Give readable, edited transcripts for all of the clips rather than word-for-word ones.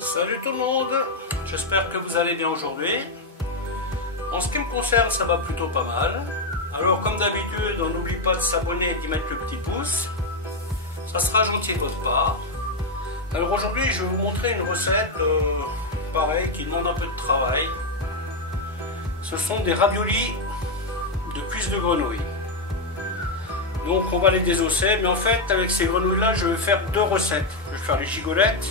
Salut tout le monde, j'espère que vous allez bien aujourd'hui. En ce qui me concerne, ça va plutôt pas mal. Alors comme d'habitude, on n'oublie pas de s'abonner et d'y mettre le petit pouce. Ça sera gentil de votre part. Alors aujourd'hui, je vais vous montrer une recette pareil, qui demande un peu de travail. Ce sont des raviolis de cuisses de grenouille. Donc on va les désosser, mais en fait avec ces grenouilles là je vais faire deux recettes. Je vais faire les gigolettes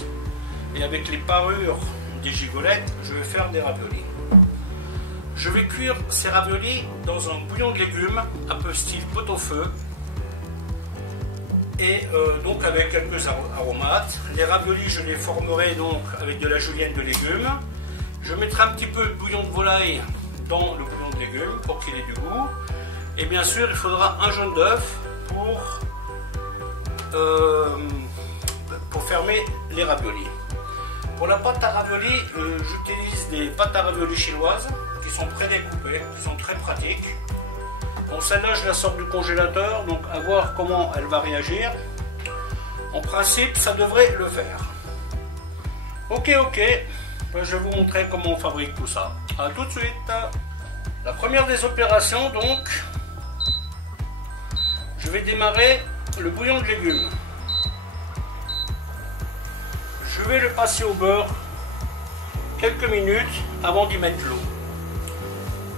et avec les parures des gigolettes je vais faire des raviolis. Je vais cuire ces raviolis dans un bouillon de légumes un peu style pot-au-feu et donc avec quelques aromates. Les raviolis je les formerai donc avec de la julienne de légumes. Je mettrai un petit peu de bouillon de volaille dans le bouillon de légumes pour qu'il ait du goût. Et bien sûr, il faudra un jaune d'œuf pour fermer les raviolis. Pour la pâte à raviolis, j'utilise des pâtes à raviolis chinoises qui sont prédécoupées, qui sont très pratiques. Bon, celle-là, je la sors du congélateur, donc à voir comment elle va réagir. En principe, ça devrait le faire. Ok, je vais vous montrer comment on fabrique tout ça. A tout de suite. La première des opérations, donc, je vais démarrer le bouillon de légumes. Je vais le passer au beurre quelques minutes avant d'y mettre l'eau.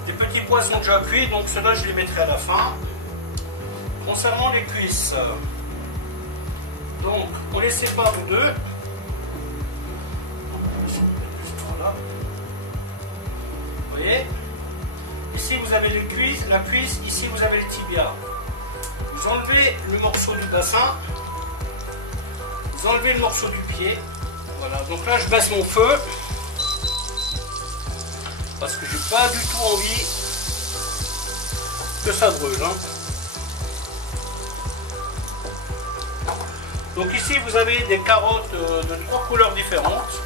Les petits pois sont déjà cuits, donc ceux-là je les mettrai à la fin. Concernant les cuisses, donc on les sépare de deux. Voilà. Vous voyez? Ici vous avez les cuisses, la cuisse, ici vous avez le tibia. Vous enlevez le morceau du bassin, vous enlevez le morceau du pied. Voilà, donc là je baisse mon feu parce que j'ai pas du tout envie que ça brûle. Donc ici vous avez des carottes de trois couleurs différentes,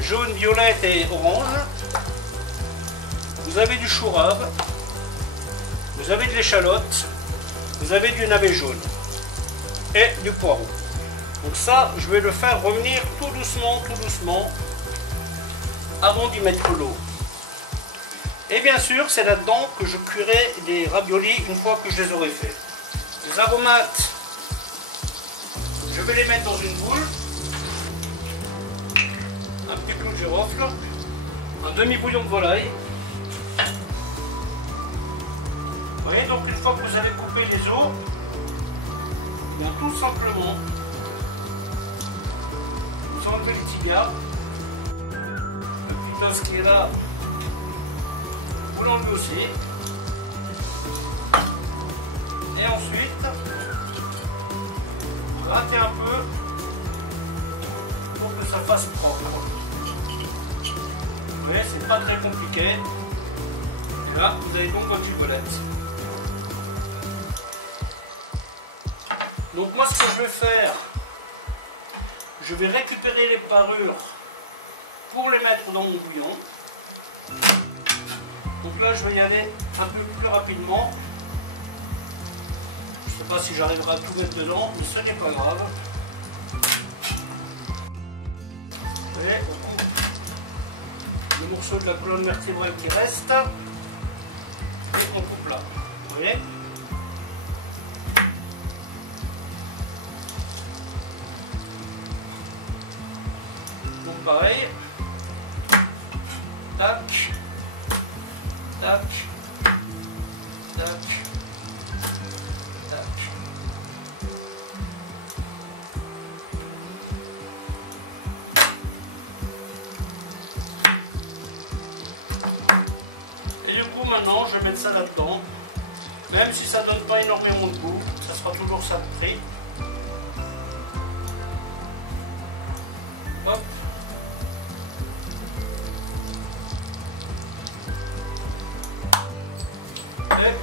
jaune, violette et orange. Vous avez du chou rave, vous avez de l'échalote, vous avez du navet jaune et du poireau. Donc ça, je vais le faire revenir tout doucement, avant d'y mettre l'eau. Et bien sûr, c'est là-dedans que je cuirai les raviolis une fois que je les aurai faits. Les aromates, je vais les mettre dans une boule. Un petit clou de girofle, un demi-bouillon de volaille. Vous voyez, donc une fois que vous avez coupé les os, bien tout simplement, vous enlevez le tibia, le petit os qui est là, vous l'enlevez aussi, et ensuite, vous grattez un peu pour que ça fasse propre. Vous voyez, c'est pas très compliqué, et là, vous avez donc votre gigolette. Donc moi ce que je vais faire, je vais récupérer les parures pour les mettre dans mon bouillon. Donc là je vais y aller un peu plus rapidement. Je ne sais pas si j'arriverai à tout mettre dedans, mais ce n'est pas grave. Vous voyez, on coupe le morceau de la colonne vertébrale qui reste et on coupe là. Vous voyez ? Pareil, tac, tac, tac, tac. Et du coup maintenant je vais mettre ça là-dedans, même si ça donne pas énormément de goût, ça sera toujours ça de prix. Hop.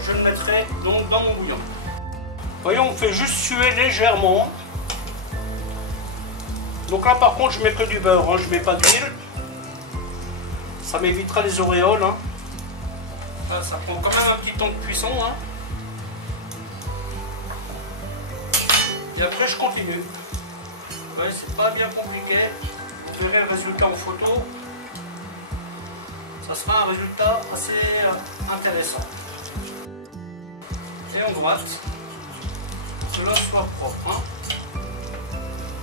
Je le mettrai donc dans mon bouillon. Voyez, on fait juste suer légèrement. Donc là par contre je mets que du beurre, je ne mets pas d'huile. Ça m'évitera les auréoles. Là, ça prend quand même un petit temps de cuisson. Et après je continue. Ouais, c'est pas bien compliqué. vous verrez le résultat en photo. Ça sera un résultat assez intéressant. Et on gratte. Cela soit propre. Hein.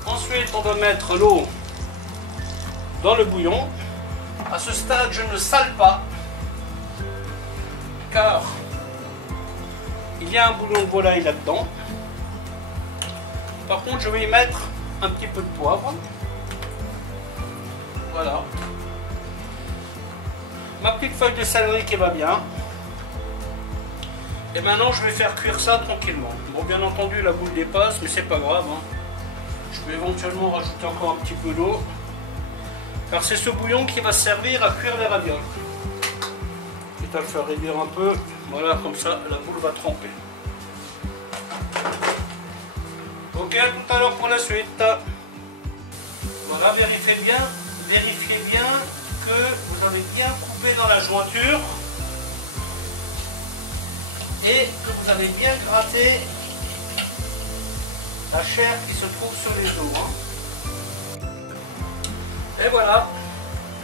Ensuite, on va mettre l'eau dans le bouillon. À ce stade, je ne sale pas, car il y a un bouillon de volaille là-dedans. Par contre, je vais y mettre un petit peu de poivre. Voilà. Ma petite feuille de céleri qui va bien. Et maintenant, je vais faire cuire ça tranquillement. Bon, bien entendu, la boule dépasse, mais c'est pas grave. Hein. Je peux éventuellement rajouter encore un petit peu d'eau. Car c'est ce bouillon qui va servir à cuire les ravioles. Quitte à le faire réduire un peu. Voilà, comme ça, la boule va tremper. Ok, à tout à l'heure pour la suite. Voilà, vérifiez bien que vous avez bien coupé dans la jointure et que vous avez bien gratté la chair qui se trouve sur les os. Hein. Et voilà,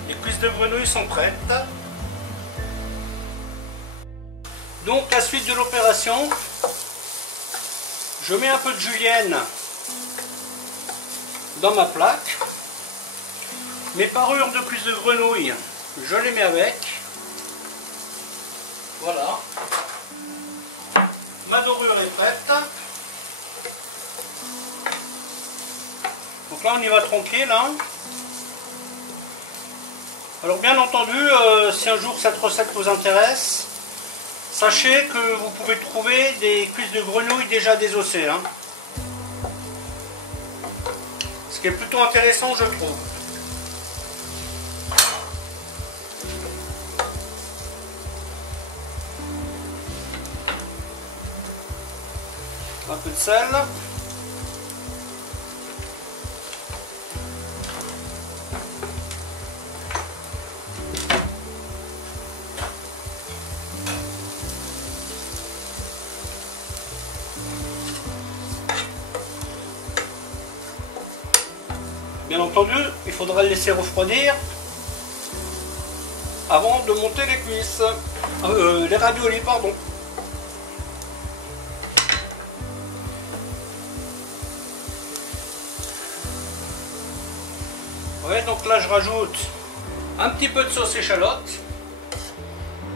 les cuisses de grenouille sont prêtes. Donc la suite de l'opération, je mets un peu de julienne dans ma plaque. Mes parures de cuisses de grenouille, je les mets avec. Voilà. Ma dorure est prête. Donc là, on y va tranquille. Hein. Alors bien entendu, si un jour cette recette vous intéresse, sachez que vous pouvez trouver des cuisses de grenouille déjà désossées. Hein. Ce qui est plutôt intéressant, je trouve. Un peu de sel. Bien entendu, il faudra le laisser refroidir avant de monter les cuisses. Les raviolis, pardon. Ouais, donc là je rajoute un petit peu de sauce échalote.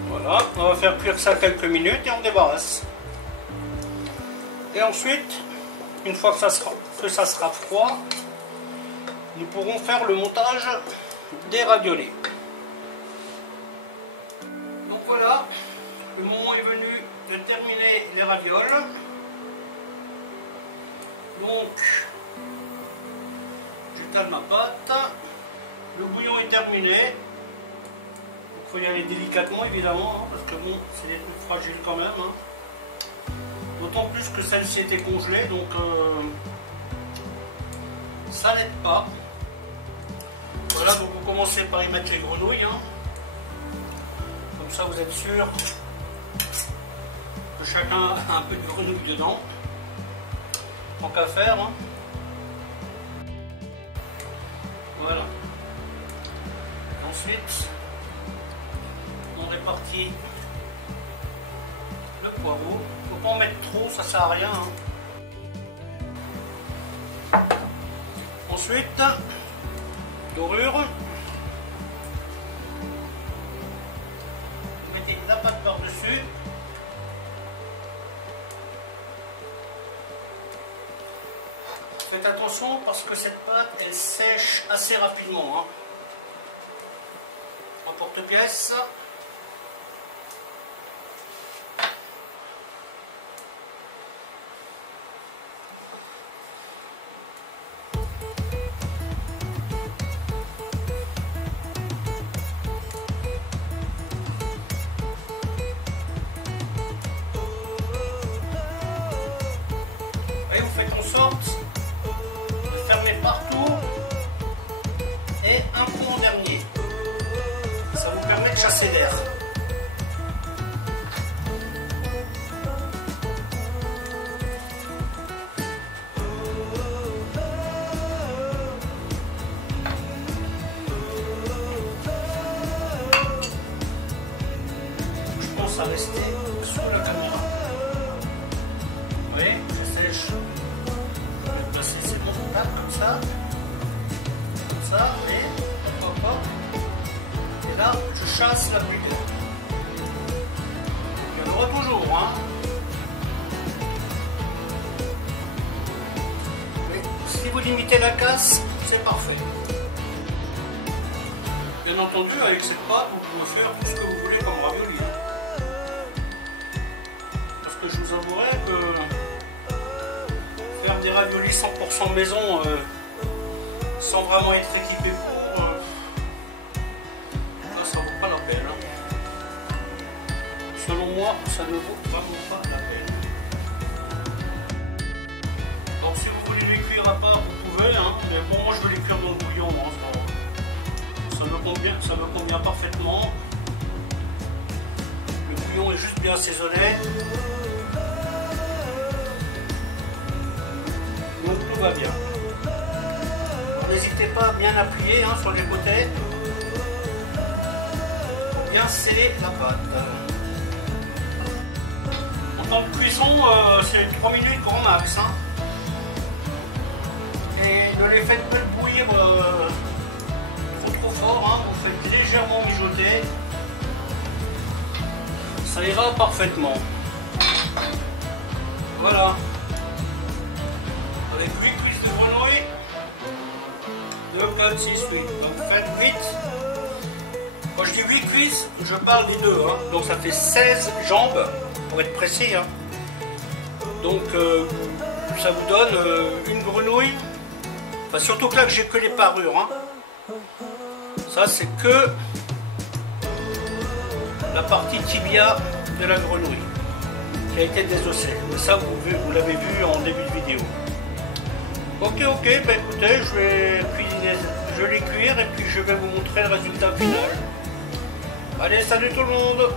Voilà, on va faire cuire ça quelques minutes et on débarrasse. Et ensuite, une fois que ça sera froid, nous pourrons faire le montage des raviolis. Donc voilà, le moment est venu de terminer les ravioles. Donc, j'étale ma pâte. Le bouillon est terminé. Il faut y aller délicatement évidemment, hein, parce que bon, c'est des trucs fragiles quand même. Hein. D'autant plus que celle-ci était congelée, donc ça n'aide pas. Voilà, donc vous commencez par y mettre les grenouilles. Hein. Comme ça vous êtes sûr que chacun a un peu de grenouille dedans. Tant qu'à faire. Hein. Voilà. Ensuite, on répartit le poireau. Il ne faut pas en mettre trop, ça ne sert à rien. Hein. Ensuite, dorure. Vous mettez la pâte par-dessus. Faites attention parce que cette pâte, elle sèche assez rapidement. Hein. En porte-pièce. Et vous faites en sorte de fermer partout et un coup en dernier. Ça vous permet de chasser l'air. rester sous la caméra. Vous voyez, elle sèche. Je vais placer ces bons tables comme ça. Et hop, hop. Et là, je chasse la pluie. Il y en aura toujours, hein. Mais si vous limitez la casse, c'est parfait. Bien entendu, avec cette pâte, vous pouvez faire tout ce que vous voulez comme ravioli. Parce que je vous avouerai que faire des raviolis 100% maison sans vraiment être équipé pour, ça ne vaut pas la peine. Selon moi, ça ne vaut vraiment pas la peine. Donc si vous voulez les cuire à part, vous pouvez, hein, mais pour moi je veux les cuire dans le bouillon. Hein, ça me convient parfaitement. Le bouillon est juste bien assaisonné. Donc tout va bien. N'hésitez pas à bien appuyer, hein, sur les côtés pour bien sceller la pâte. En temps de cuisson, c'est 3 minutes grand max. Hein. Et ne les faites pas bouillir trop fort, hein. Vous faites légèrement mijoter. Ça ira parfaitement. Voilà. Avec 8 cuisses de grenouille. 2, 4, 6, 8. Donc faites 8. Quand je dis 8 cuisses, je parle des deux. Hein. Donc ça fait 16 jambes, pour être précis. Hein. Donc ça vous donne une grenouille. Enfin, surtout que là, j'ai que les parures. Hein. Ça, c'est que la partie tibia de la grenouille qui a été désossée. Mais ça, vous l'avez vu en début de vidéo. Ok, bah écoutez, je vais les cuire et puis je vais vous montrer le résultat final. Allez, salut tout le monde!